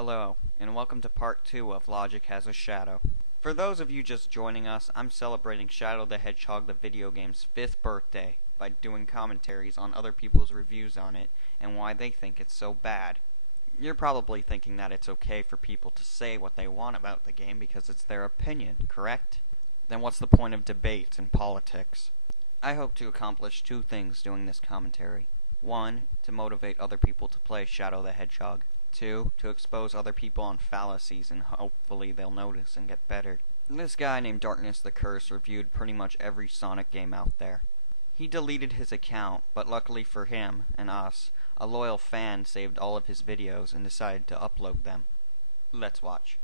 Hello, and welcome to part 2 of Logic Has a Shadow. For those of you just joining us, I'm celebrating Shadow the Hedgehog the video game's 5th birthday by doing commentaries on other people's reviews on it and why they think it's so bad. You're probably thinking that it's okay for people to say what they want about the game because it's their opinion, correct? Then what's the point of debate and politics? I hope to accomplish two things doing this commentary. 1. To motivate other people to play Shadow the Hedgehog. 2. To expose other people on fallacies and hopefully they'll notice and get better. This guy named Darkness the Curse reviewed pretty much every Sonic game out there. He deleted his account, but luckily for him and us, a loyal fan saved all of his videos and decided to upload them. Let's watch.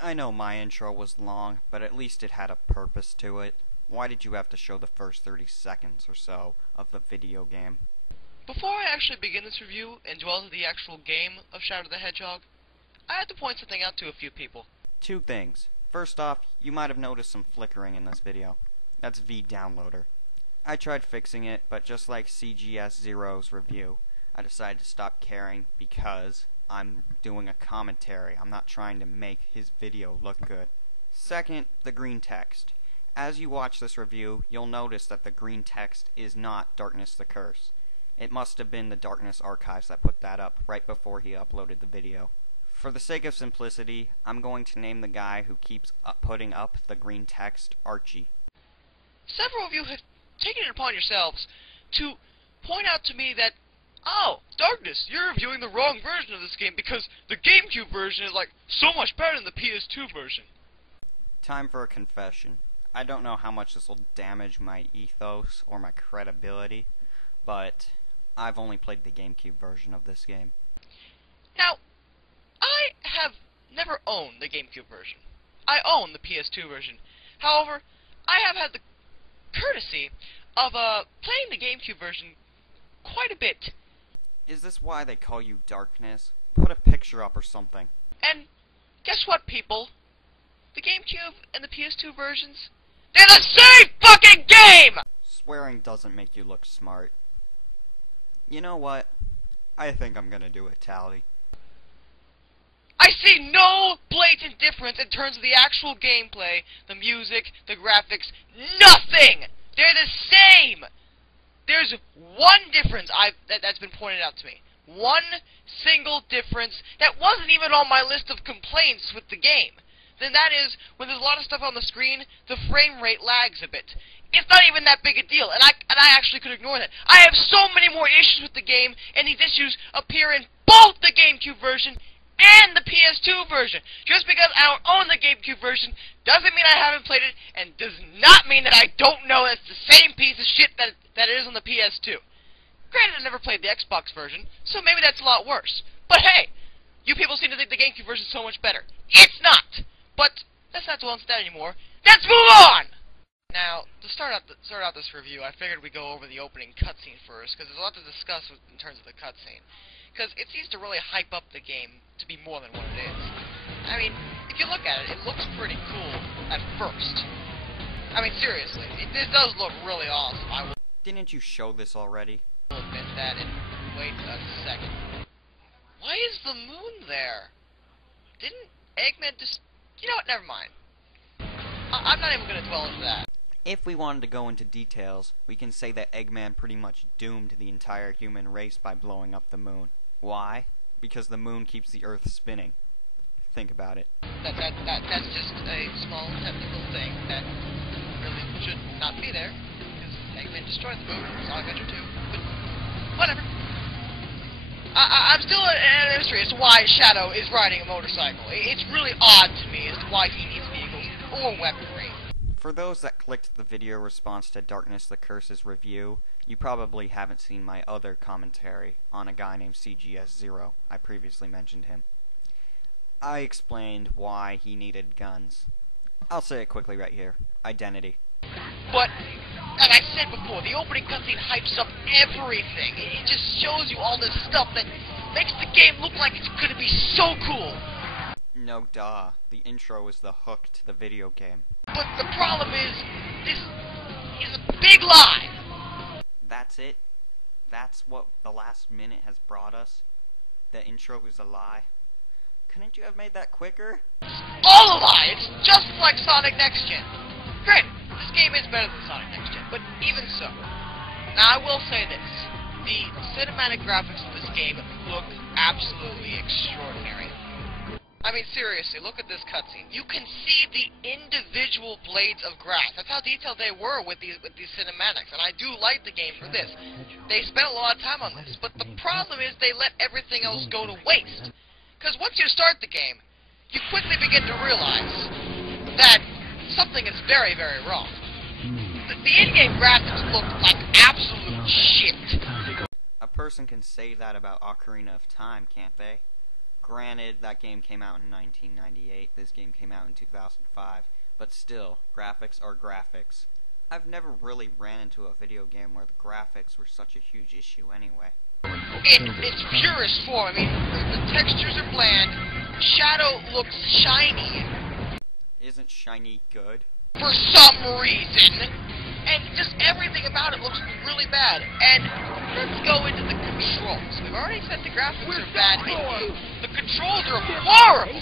I know my intro was long, but at least it had a purpose to it. Why did you have to show the first 30 seconds or so of the video game? Before I actually begin this review and dwell into the actual game of Shadow the Hedgehog, I had to point something out to a few people. Two things. First off, you might have noticed some flickering in this video. That's V-Downloader. I tried fixing it, but just like CGS Zero's review, I decided to stop caring because I'm doing a commentary. I'm not trying to make his video look good. Second, the green text. As you watch this review, you'll notice that the green text is not Darkness the Curse. It must have been the Darkness Archives that put that up right before he uploaded the video. For the sake of simplicity, I'm going to name the guy who keeps putting up the green text Archie. Several of you have taken it upon yourselves to point out to me that, oh, Darkness, you're reviewing the wrong version of this game because the GameCube version is like so much better than the PS2 version. Time for a confession. I don't know how much this will damage my ethos or my credibility, but I've only played the GameCube version of this game. Now, I have never owned the GameCube version. I own the PS2 version. However, I have had the courtesy of playing the GameCube version quite a bit. Is this why they call you Darkness? Put a picture up or something. And guess what, people? The GameCube and the PS2 versions, they're the same fucking game! Swearing doesn't make you look smart. You know what? I think I'm gonna do a tally. I see no blatant difference in terms of the actual gameplay, the music, the graphics, nothing! They're the same! There's one difference that's been pointed out to me. One single difference that wasn't even on my list of complaints with the game. Then that is, when there's a lot of stuff on the screen, the frame rate lags a bit. It's not even that big a deal, and I actually could ignore that. I have so many more issues with the game, and these issues appear in both the GameCube version and the PS2 version. Just because I don't own the GameCube version doesn't mean I haven't played it, and does not mean that I don't know it's the same piece of shit that it is on the PS2. Granted, I never played the Xbox version, so maybe that's a lot worse. But hey, you people seem to think the GameCube version is so much better. It's not! But let's not dwell on that anymore. Let's move on! Now, to start out this review, I figured we'd go over the opening cutscene first, because there's a lot to discuss in terms of the cutscene. Because it seems to really hype up the game to be more than what it is. I mean, if you look at it, it looks pretty cool at first. I mean, seriously, it does look really awesome. Didn't you show this already? I will admit that, and wait a second. Why is the moon there? Didn't Eggman just... You know what, never mind. I'm not even going to dwell into that. If we wanted to go into details, we can say that Eggman pretty much doomed the entire human race by blowing up the moon. Why? Because the moon keeps the Earth spinning. Think about it. That's just a small technical thing that really should not be there, because Eggman destroyed the moon in Sonic Adventure 2, but whatever. I I'm still in a mystery as to why Shadow is riding a motorcycle. It's really odd to me as to why he needs vehicles or weaponry. For those that clicked the video response to Darkness the Curse's review, you probably haven't seen my other commentary on a guy named CGS0. I previously mentioned him. I explained why he needed guns. I'll say it quickly right here. Identity. But, as I said before, the opening cutscene hypes up everything. It just shows you all this stuff that makes the game look like it's gonna be so cool. No duh. The intro is the hook to the video game. But the problem is, this is a big lie. That's it? That's what the last minute has brought us? The intro is a lie? Couldn't you have made that quicker? All a lie! It's just like Sonic Next Gen. Granted, this game is better than Sonic Next Gen, but even so. Now, I will say this. The cinematic graphics of this game look absolutely extraordinary. I mean, seriously, look at this cutscene. You can see the individual blades of grass. That's how detailed they were with these cinematics, and I do like the game for this. They spent a lot of time on this, but the problem is they let everything else go to waste. Because once you start the game, you quickly begin to realize that something is very, very wrong. The in-game graphics look like absolute shit. A person can say that about Ocarina of Time, can't they? Granted, that game came out in 1998, this game came out in 2005, but still, graphics are graphics. I've never really ran into a video game where the graphics were such a huge issue anyway. It's purest form. I mean, the textures are bland. Shadow looks shiny. Isn't shiny good? For some reason. And just everything about it looks really bad. And let's go into the controls. We've already said the graphics are bad. The controls are horrible.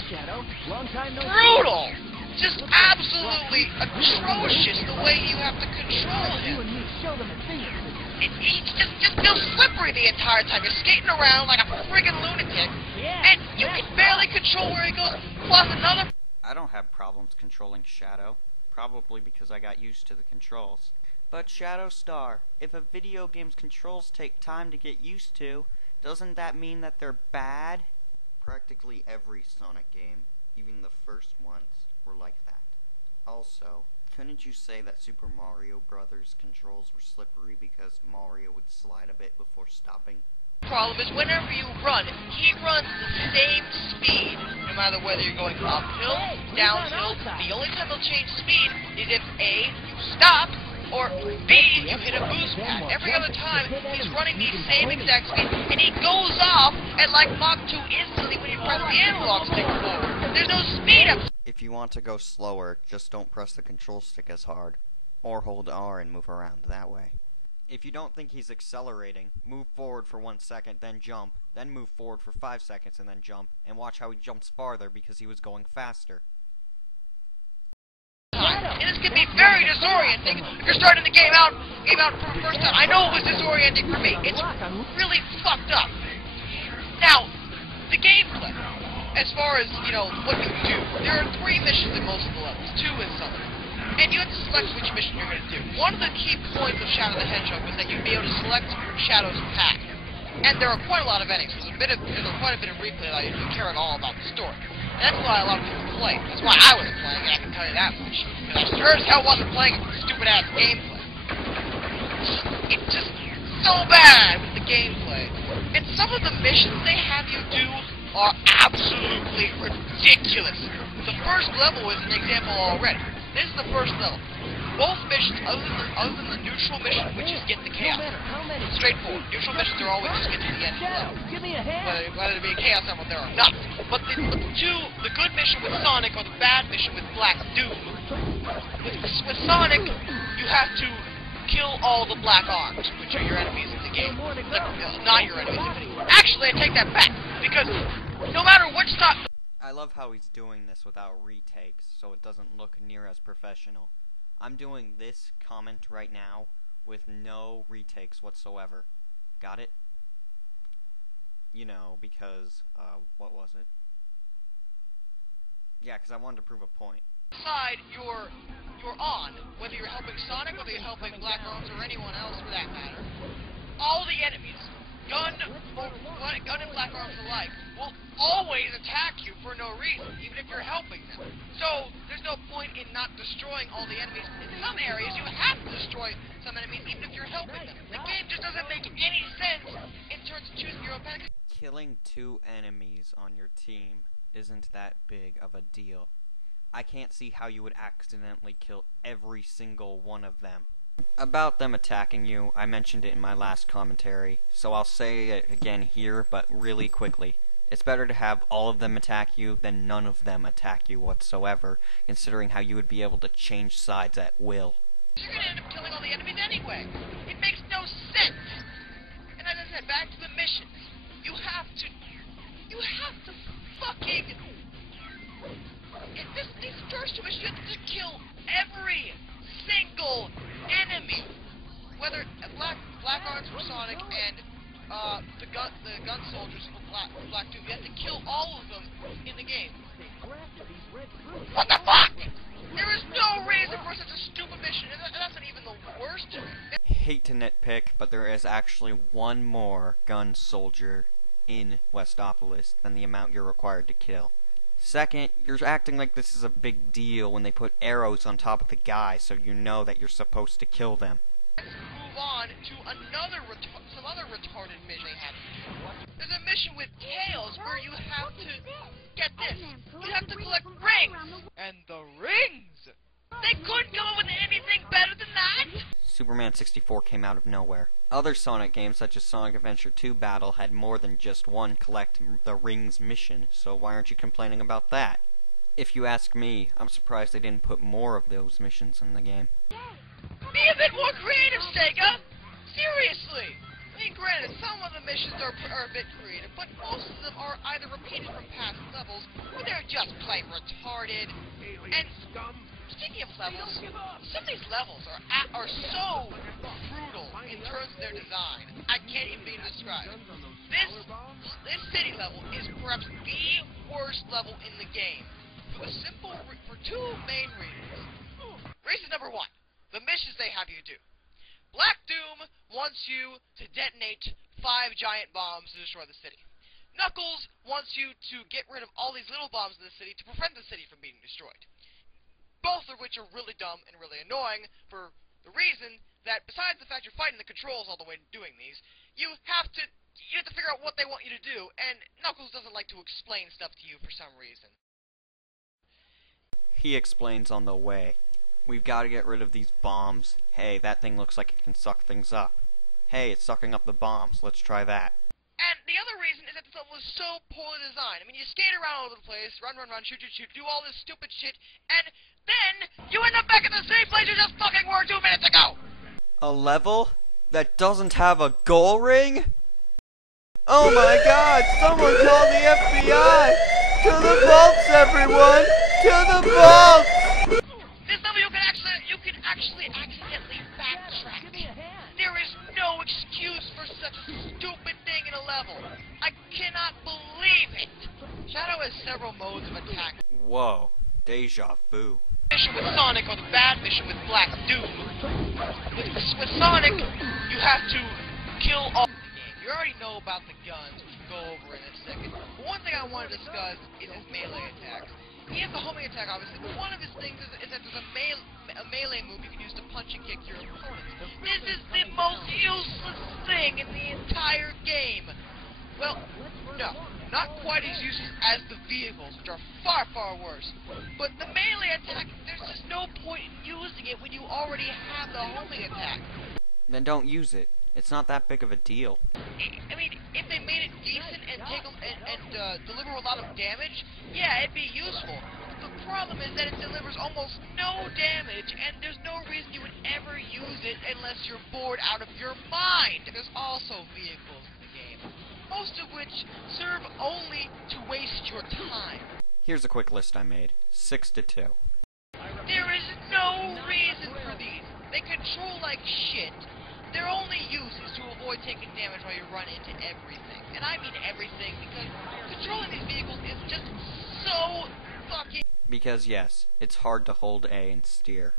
Brutal. Just absolutely atrocious the way you have to control him. He just feels slippery the entire time. You're skating around like a friggin' lunatic, and you can barely control where he goes. Plus another... I don't have problems controlling Shadow, probably because I got used to the controls. But Shadow Star, if a video game's controls take time to get used to, doesn't that mean that they're bad? Practically every Sonic game, even the first ones, were like that. Also, couldn't you say that Super Mario Brothers controls were slippery because Mario would slide a bit before stopping? The problem is whenever you run, he runs the same speed, no matter whether you're going uphill, downhill. The only time he'll change speed is if A, you stop, or B, you hit a boost pad. Every other time, he's running the same exact speed, and he goes off at like Mach 2 instantly when you press the analog stick forward. There's no speed up. If you want to go slower, just don't press the control stick as hard, or hold R and move around that way. If you don't think he's accelerating, move forward for 1 second, then jump, then move forward for 5 seconds and then jump, and watch how he jumps farther because he was going faster. And this can be very disorienting if you're starting the game out for the first time. I know it was disorienting for me. It's really fucked up. Now, the gameplay, as far as, what you do, there are 3 missions in most of the levels, 2 in some of them. And you have to select which mission you're going to do. One of the key points of Shadow the Hedgehog was that you'd be able to select Shadow's path. And there are quite a lot of enemies. There's quite a bit of replay that you care at all about the story. And that's why a lot of people play. That's why I wasn't playing, and I can tell you that much. Because I sure as hell wasn't playing stupid-ass gameplay. It's just so bad with the gameplay. And some of the missions they have you do are absolutely ridiculous. The first level is an example already. This is the first level. Both missions, other than the neutral mission, which is get the chaos, straightforward. Neutral missions are always just get to the end of the level. Whether it be a chaos level there or not. But the good mission with Sonic or the bad mission with Black Doom. With Sonic, you have to kill all the black arms, which are your enemies in the game. Not your enemies. Actually, I take that back, because no matter which side... I love how he's doing this without retakes, so it doesn't look near as professional. I'm doing this comment right now with no retakes whatsoever. Got it? Because, what was it? Yeah, because I wanted to prove a point. Side you're on, whether you're helping Sonic, whether you're helping Black Arms or anyone else for that matter, all the enemies gun and black arms alike will always attack you for no reason, even if you're helping them. So there's no point in not destroying all the enemies. In some areas, you have to destroy some enemies, even if you're helping them. The game just doesn't make any sense in terms of choosing your own path. Killing 2 enemies on your team isn't that big of a deal. I can't see how you would accidentally kill every single one of them. About them attacking you, I mentioned it in my last commentary, so I'll say it again here, but really quickly. It's better to have all of them attack you than none of them attack you whatsoever, considering how you would be able to change sides at will. You're gonna end up killing all the enemies anyway. It makes no sense. And as I said, back to the missions. You have to fucking... These first 2 missions, you have to kill every single enemy. Whether Black Arms for Sonic and the gun soldiers for Black Doom, you have to kill all of them in the game. What the fuck? There is no reason for such a stupid mission, and that's not even the worst. Hate to nitpick, but there is actually one more gun soldier in Westopolis than the amount you're required to kill. Second, you're acting like this is a big deal when they put arrows on top of the guy, so you know that you're supposed to kill them. Let's move on to some other retarded mission they have to do. There's a mission with Tails where you have to, get this, you have to collect rings! And the rings! They couldn't come up with anything better than that! Superman 64 came out of nowhere. Other Sonic games, such as Sonic Adventure 2 Battle, had more than just one collect the rings mission, so why aren't you complaining about that? If you ask me, I'm surprised they didn't put more of those missions in the game. Be a bit more creative, Sega! Seriously! I mean, granted, some of the missions are a bit creative, but most of them are either repeated from past levels, or they're just plain retarded. And speaking of levels, some of these levels are so brutal in terms of their design. I can't even begin to describe it. This city level is perhaps the worst level in the game for 2 main reasons. Reason number 1, the missions they have you do. Black Doom wants you to detonate 5 giant bombs to destroy the city. Knuckles wants you to get rid of all these little bombs in the city to prevent the city from being destroyed. Both of which are really dumb and really annoying for the reason that, besides the fact you're fighting the controls all the way doing these, you have to figure out what they want you to do, and Knuckles doesn't like to explain stuff to you for some reason. He explains on the way. We've got to get rid of these bombs. Hey, that thing looks like it can suck things up. Hey, it's sucking up the bombs. Let's try that. And the other reason is that this level is so poorly designed. I mean, you skate around all over the place, run, shoot, do all this stupid shit, and then you end up back in the same place you just fucking were 2 minutes ago! A level that doesn't have a goal ring? Oh my god, someone call the FBI! To the vaults, everyone! To the vaults! This level you can actually accidentally backtrack. There is no excuse for such a stupid thing in a level. I cannot believe it! Shadow has several modes of attack. Whoa, deja vu. Mission with Sonic or the bad mission with Black Doom. With Sonic, you have to kill all the game. You already know about the guns, which we'll go over in a second. But one thing I want to discuss is his melee attacks. He has the homing attack, obviously, but one of his things is that there's a melee move you can use to punch and kick your opponents. This is the most useless thing in the entire game. Well, no, not quite as useless as the vehicles, which are far, far worse. But the melee attack, there's just no point in using it when you already have the homing attack. Then don't use it. It's not that big of a deal. I mean, if they made it decent and deliver a lot of damage, yeah, it'd be useful. The problem is that it delivers almost no damage, and there's no reason you would ever use it unless you're bored out of your mind. There's also vehicles in the game, most of which serve only to waste your time. Here's a quick list I made. 6 to 2. There is no reason for these. They control like shit. Their only use is to avoid taking damage while you run into everything. And I mean everything, because controlling these vehicles is just so fucking... Because yes, it's hard to hold A and steer.